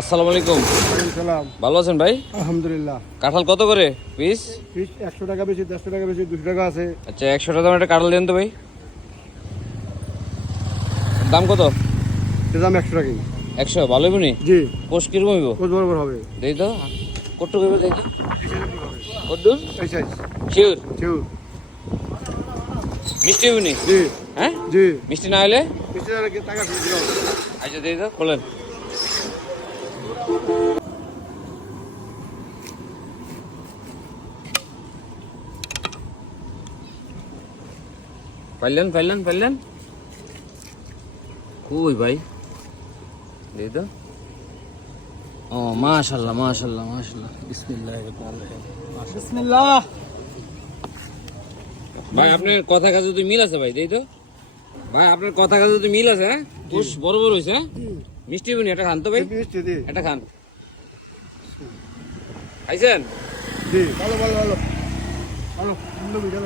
আসসালামু আলাইকুম। সালাম। ভালো আছেন ভাই? আলহামদুলিল্লাহ। কাঁঠাল কত করে পিস? পিস 100 টাকা বেশি, 150 টাকা বেশি, 200 টাকা আছে। আচ্ছা, 100 টাকা দামের একটা কাঁঠাল দেন তো ভাই। দাম কত? এর দাম 100 টাকাই। 100 ভালো হইব নি? জি। কোষ কিরকম হইব? কোচ বরাবর হবে। দেই তো কত হইব দেই তো কত? এই সাইজ। শিওর চিউ। মিষ্টি হইব নি? জি। হ্যাঁ, জি। মিষ্টি না হলে 20 টাকা টাকা ফিস দিও। আচ্ছা দেই তো খোলেন। পাইলেন কই ভাই দেই তো। ও মাশাআল্লাহ বিসমিল্লাহির রহমানির রহিম। বিসমিল্লাহ। ভাই আপনার কথা কাজে তো মিল আছে ভাই, দেই তো ভাই, আপনার কথা কাজে তো মিল আছে। হ্যাঁ, কোষ বড় বড় হইছে। হ্যাঁ, মিষ্টি হইব নি? এটা খান তো ভাই, মিষ্টি দি। এটা খান। খাইছেন? জি। ভালো ভালো ভালো। ভালো। সুন্দর মিঠা।